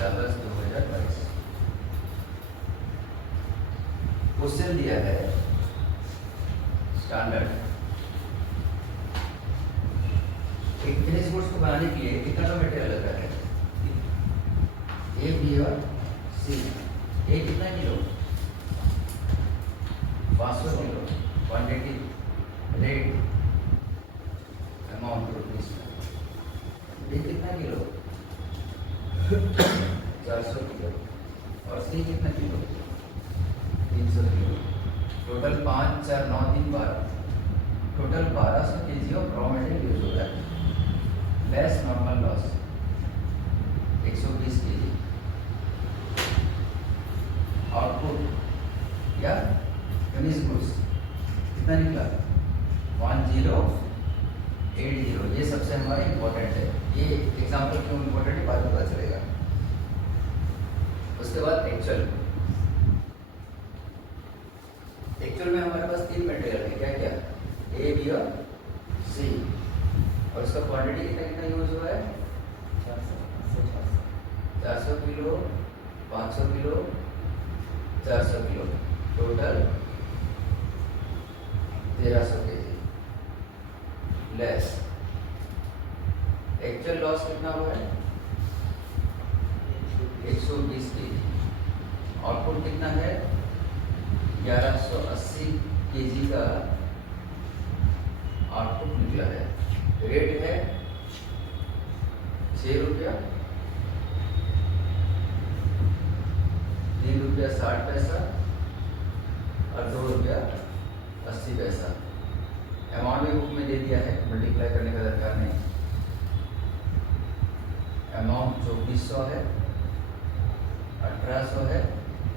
15/10/2022। Question दिया है standard एक फिनिश गुड्स को बनाने के लिए कितना का मटेरियल लगता है? ए, बी और सी। ए कितना kilo? 500 kilo. Quantity, rate, amount rupees. B कितना किलो? 400 किलो। और सी कितना kilo? 300 kilo. Total 5, 4, 9, 3, 12। Total 1200 kg of raw material use होता है। Less normal loss 120 kg। Output या फिनिश गुड्स कितना निकला? 1080। ये सबसे हमारा इम्पोर्टेंट है। ये एग्जाम्पल क्यों इम्पोर्टेंट है बाद में पता चलेगा। उसके बाद एक्चुअल में हमारे पास 3 मटेरियल है। क्या क्या? ए, बी और सी। और इसका क्वांटिटी कितना यूज हुआ है? 400 kilo, 500 kilo, 400 kilo. Total 1300 kg। Less actual loss कितना हुआ है? 120 kg। आउटपुट कितना है? 1180 kg का आउटपुट निकला है। रेट है 6 रुपया, 3 रुपया 60 पैसा और 2 रुपया 80 पैसा। अमाउंट भी बुक में दे दिया है, मल्टीप्लाई करने का दरकार नहीं। अमाउंट 2400 है, 1800 है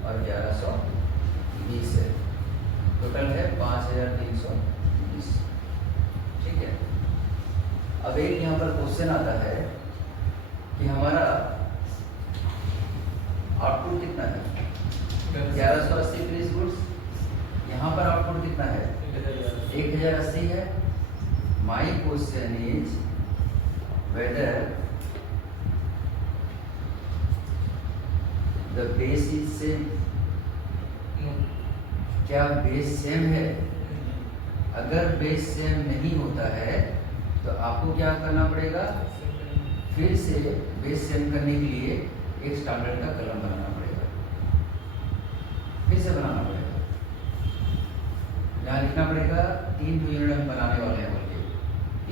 और 1120 है। टोटल है 5320। ठीक है। अब एक यहाँ पर क्वेश्चन आता है कि हमारा आउटपुट कितना है? 1180 फिनिश गुड्स। यहाँ पर आउटपुट कितना है? 1080 है। My question is whether the base is same. क्या बेस सेम है? अगर बेस सेम नहीं होता है तो आपको क्या करना पड़ेगा? फिर से बेस सेम करने के लिए एक स्टैंडर्ड का कलम बनाना पड़ेगा। फिर से बनाना पड़ेगा। यहाँ लिखना पड़ेगा 3 यूनिट हम बनाने वाले हैं बोल के,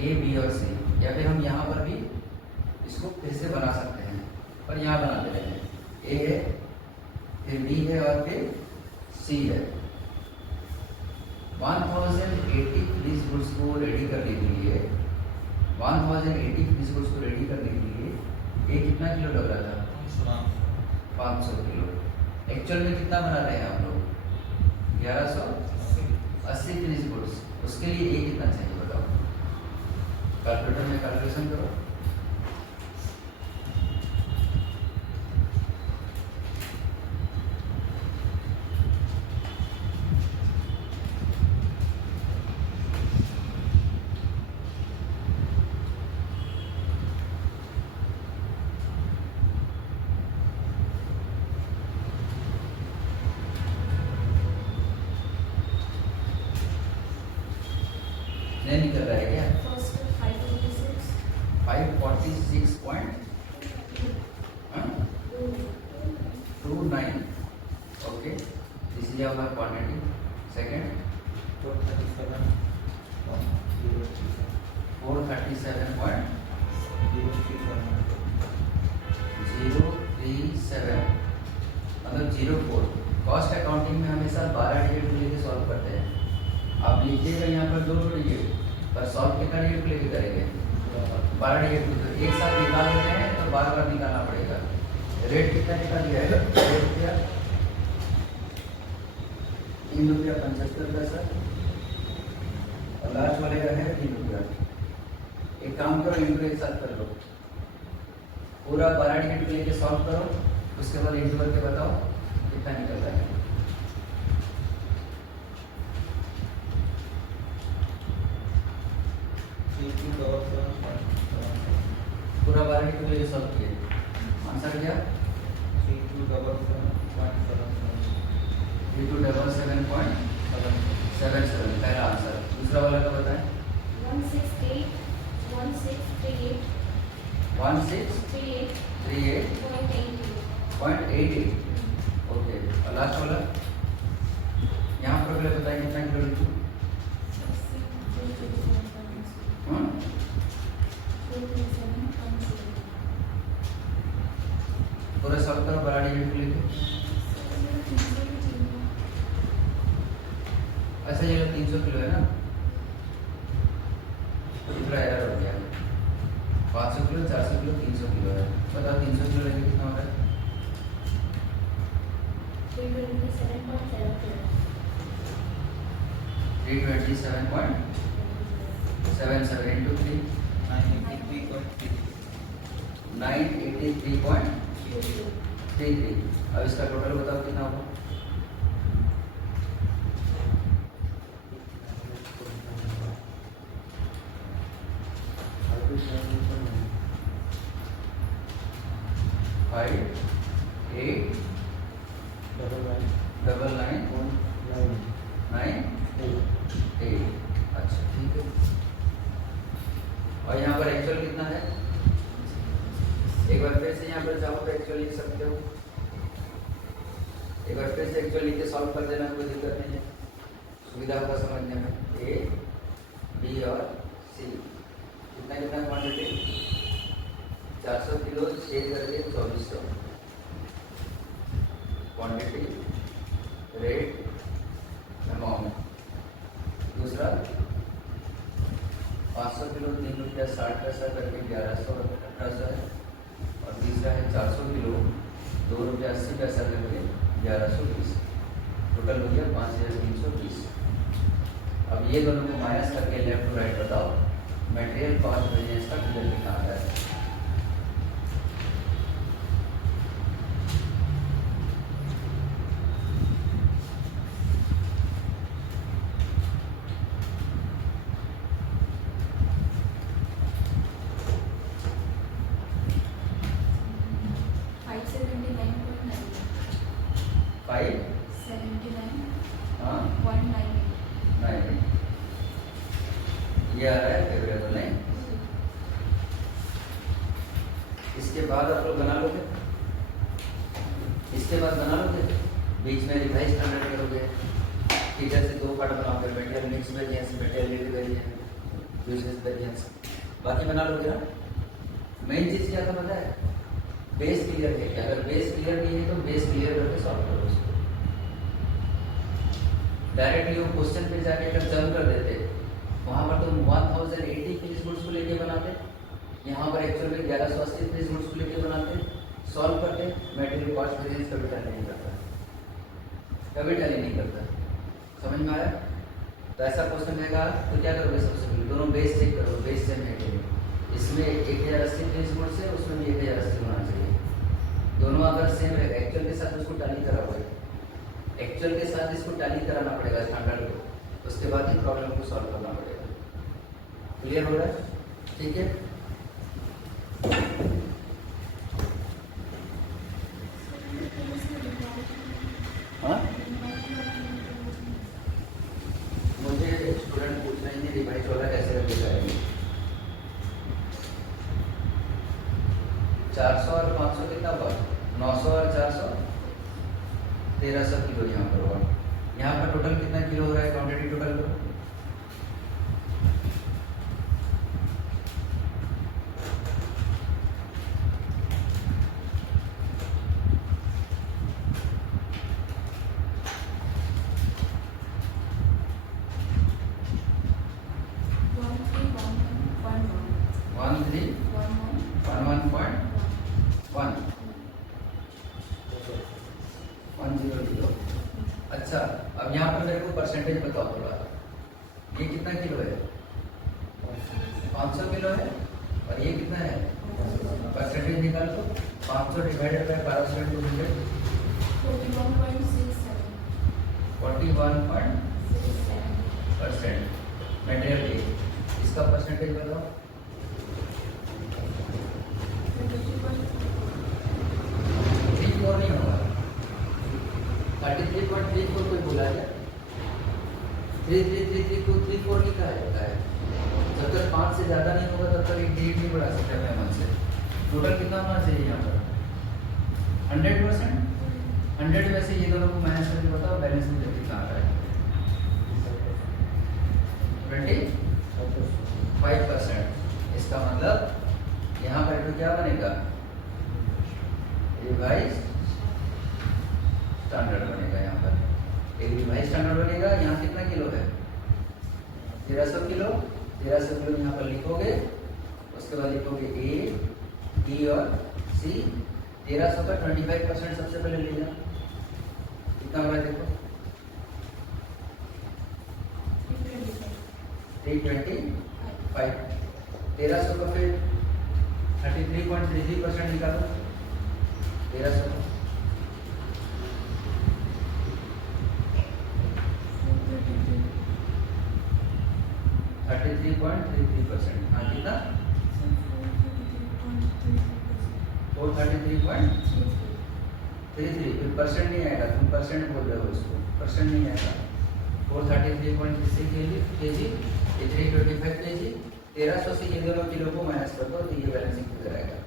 ए, बी और सी। या फिर हम यहाँ पर भी इसको फिर से बना सकते हैं, पर यहाँ बनाते हैं। ए है, फिर बी है और फिर सी है। 1080 फिनिश गुड्स को रेडी करने के लिए 1080 फिनिश गुड्स को रेडी करने के लिए ये कितना किलो लग रहा था? 500 किलो। एक्चुअल में कितना बना रहे हैं आप लोग? 1180 फिनिश गुड्स। उसके लिए ये कितना चाहिए बताओ? कैलकुलेटर में कैलकुलेशन करो। नहीं निकल रहा है क्या? 546.29। Okay, this is our quantity. Second 437.037 मतलब 04। कॉस्ट अकाउंटिंग में हमेशा 12 डिजिट को लेकर सॉल्व करते हैं। आप लिखिएगा यहाँ पर 2 डिजिट, पर सॉल्व कितना डिजिट लेके करेंगे? 12 डिजिट। एक साथ निकाल लेते हैं तो बार बार निकालना पड़ेगा। रेट कितना निकाल दिया है? 6 रुपया, 3 रुपया 75 पैसा और लास्ट वाले का है 3 रुपया। एक काम करो, इनको एक साथ कर लो। पूरा 12 डिजिट को लेके सॉल्व करो, उसके बाद इंटू करके बताओ कितना निकलता है। पूरा 12 डिजिट को लेके सॉल्व किए, आंसर क्या? 3277.77 पहला आंसर। दूसरा वाला का बताएं। 1638.88 ओके। और लास्ट वाला यहाँ पर पहले बताएं कितना किलो लिखूं? पूरा सब तरफ बड़ा डिजिट लिखो। अच्छा ये 300 किलो है ना, तो दूसरा एरर हो गया। 500 किलो, 400 किलो, 300 किलो है। बताओ 300 किलो लेके कितना होगा? 327.77 into 3 983.33। अब इसका टोटल बताओ कितना होगा? Five 8 double 9 8। अच्छा ठीक है। और यहाँ पर एक्चुअल कितना है? एक बार फिर से यहाँ पर चाहो तो एक्चुअल लिख सकते हो। एक बार फिर से एक्चुअल लिख के सॉल्व कर देना, कोई दिक्कत नहीं है, सुविधा होगा समझने में। ए बी और सी कितना कितना क्वांटिटी? 400 किलो 6 करके 2400 क्वांटिटी, रेट, अमाउंट। दूसरा 500 किलो 3 रुपया 60 पैसा करके 1100 1800 है। और तीसरा है 400 किलो 2 रुपया 80 पैसा करके 1120। टोटल हो गया 5320। अब ये दोनों को माइनस करके लेफ्ट टू राइट बताओ मटेरियल कॉस्ट वेरिएंस का फिगर कितना आता है? ये आ रहा है फेवरेबल नहीं। इसके बाद आप लोग बना लोगे, इसके बाद बना लोगे, बीच में रिवाइज स्टैंडर्ड करोगे। फिगर से 2 पार्ट बनाओगे, material mix variance, material variance, uses variance, बाकी बना लोगे ना। मेन चीज़ क्या था पता है? बेस क्लियर है क्या? अगर बेस क्लियर नहीं है तो बेस क्लियर करके सॉल्व करो उसको। डायरेक्टली वो क्वेश्चन पे जाके अगर जंप कर देते, वहाँ पर तुम 1080 फिनिश गुड्स को लेके बनाते, यहाँ पर एक्चुअल में 1180 फिनिश गुड्स को लेके बनाते, सॉल्व करते, मटेरियल कॉस्ट वेरिएंस कभी टैली नहीं करता, कभी टैली नहीं करता। समझ में आया? तो ऐसा क्वेश्चन रहेगा तो क्या करोगे? सबसे पहले दोनों बेस चेक करो, बेस सेम है। इसमें 1080 फिनिश गुड्स है, उसमें भी 1080 होना चाहिए। दोनों अगर सेम रहेगा, एक्चुअल के साथ उसको टैली कराओगे, एक्चुअल के साथ इसको टैली कराना पड़ेगा स्टैंडर्ड को, उसके बाद ही प्रॉब्लम को सॉल्व करना पड़ेगा। क्लियर हो रहा है? ठीक है। हाँ, मुझे स्टूडेंट पूछ रहे हैं रिवाइज वाला कैसे करके जाएंगे। 400 और 500 कितना हुआ? 900 और 400 1300 किलो यहाँ पर हुआ। यहाँ पर टोटल कितना किलो हो रहा है? क्वांटिटी टोटल करो। अच्छा, अब यहाँ पर मेरे को परसेंटेज बताओ थोड़ा। ये कितना किलो है? 500 किलो है। और ये कितना है? परसेंटेज निकाल दो। 500 डिवाइडेड बाय 1200 into 100 41.6% मटेरियल के। इसका परसेंटेज बताओ। 3 और नहीं आ गया 3333 लिखा है। जब तक 5 से ज़्यादा नहीं होगा तब तक एक डिजिट नहीं बढ़ा सकते मैं 1 से। टोटल कितना होना चाहिए यहाँ पर 100%। 100 में से ये दोनों को माइनस करके बताओ बैलेंस में कितना आ रहा है 25%। इसका मतलब यहाँ पर तो क्या बनेगा रिवाइज स्टैंडर्ड बनेगा। यहाँ पर एक रिवाइज स्टैंडर्ड बनेगा। यहाँ कितना किलो है 1300 किलो। 1300 किलो यहाँ पर लिखोगे, उसके बाद लिखोगे ए डी और सी। 1300 का 25% सबसे पहले ले जाओ, कितना हो रहा है देखो 325। 1300 का फिर 33.33% निकालो 1300 का 33.33%। हाँ कितना 433.33। फिर परसेंट नहीं आएगा, तुम परसेंट बोल रहे हो इसको, परसेंट नहीं आएगा। 433.33 kg, 325 kg। 1300 से ये दोनों किलो को माइनस कर दो तो ये बैलेंसिंग फिगर आएगा।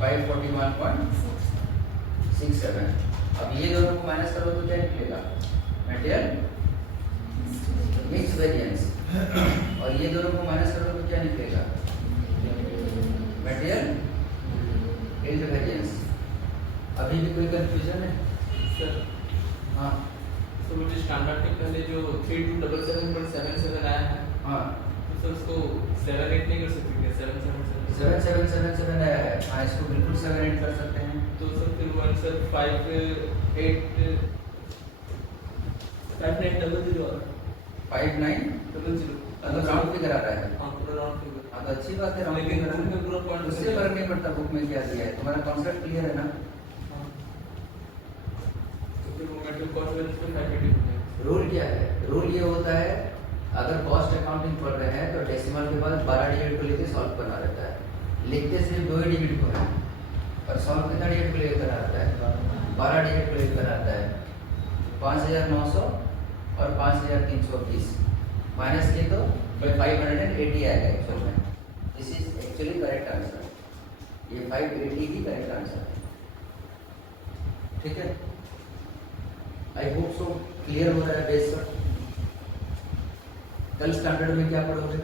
$541.67। अब ये दोनों को माइनस करो तो क्या निकलेगा मटेरियल मिक्स वेरिएंस। और ये दोनों को माइनस करो तो क्या निकलेगा मटेरियल यील्ड वेरिएंस। अभी भी कोई कंफ्यूजन है सर? हाँ तो वो जो स्टैंडर्ड के पहले जो 3277.77 आया है, हाँ तो सर उसको 78 नहीं कर सकते क्या? 777 7777 आया है। हाँ इसको बिल्कुल 7 कर सकते हैं। तो सर फिर वो आंसर 5800 5900 मतलब राउंड फिगर आ रहा है। हाँ पूरा राउंड फिगर। हाँ तो अच्छी बात है राउंड लेकिन फिगर। बुक में पूरा पॉइंट उससे फर्क नहीं पड़ता बुक में क्या दिया है, तुम्हारा कॉन्सेप्ट क्लियर है ना। तो फिर वो मेटल कॉस्ट वैल्यू पे 580 होता है। रूल क्या है, रूल ये होता है अगर कॉस्ट अकाउंटिंग पढ़ रहे हैं तो डेसिमल के बाद 12 डिजिट को लेके सॉल्व करना रहता है। लिखते सिर्फ 2 ही डिजिट को है और सॉल्व कितना डिजिट को लेकर आता है 12 डिजिट को लेकर आता है। 5900 और 5320 माइनस किए तो 580 आएगा एक्चुअल में। This is actually correct answer. ये 580 ही करेक्ट आंसर है। ठीक है, आई होप सो क्लियर हो रहा है बेस पर। कल स्टैंडर्ड में क्या पढ़ोगे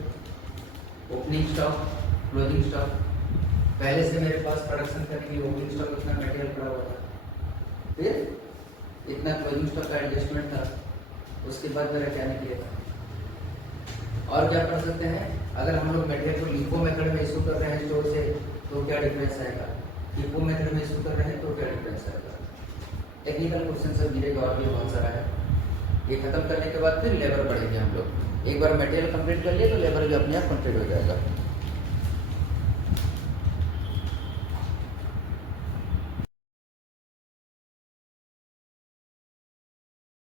ओपनिंग स्टॉक क्लोजिंग स्टॉक। पहले से मेरे पास प्रोडक्शन करने के लिए ओपनिंग स्टॉक इतना मटेरियल पड़ा हुआ था, फिर इतना क्लोजिंग स्टॉक का एडजस्टमेंट था, उसके बाद मेरा क्या निकलेगा। और क्या कर सकते हैं अगर हम लोग मटेरियल को लिपो मेथड में इशू कर रहे हैं स्टोर से तो क्या डिफरेंस आएगा, लिपो मेथड में इशू कर रहे हैं तो क्या डिफरेंस आएगा। टेक्निकल क्वेश्चन सब मिलेगा और भी बहुत सारा है। ये खत्म करने के बाद फिर लेबर बढ़ेंगे हम लोग। एक बार मटेरियल कंप्लीट कर लिए तो लेबर भी अपने आप कंप्लीट हो जाएगा।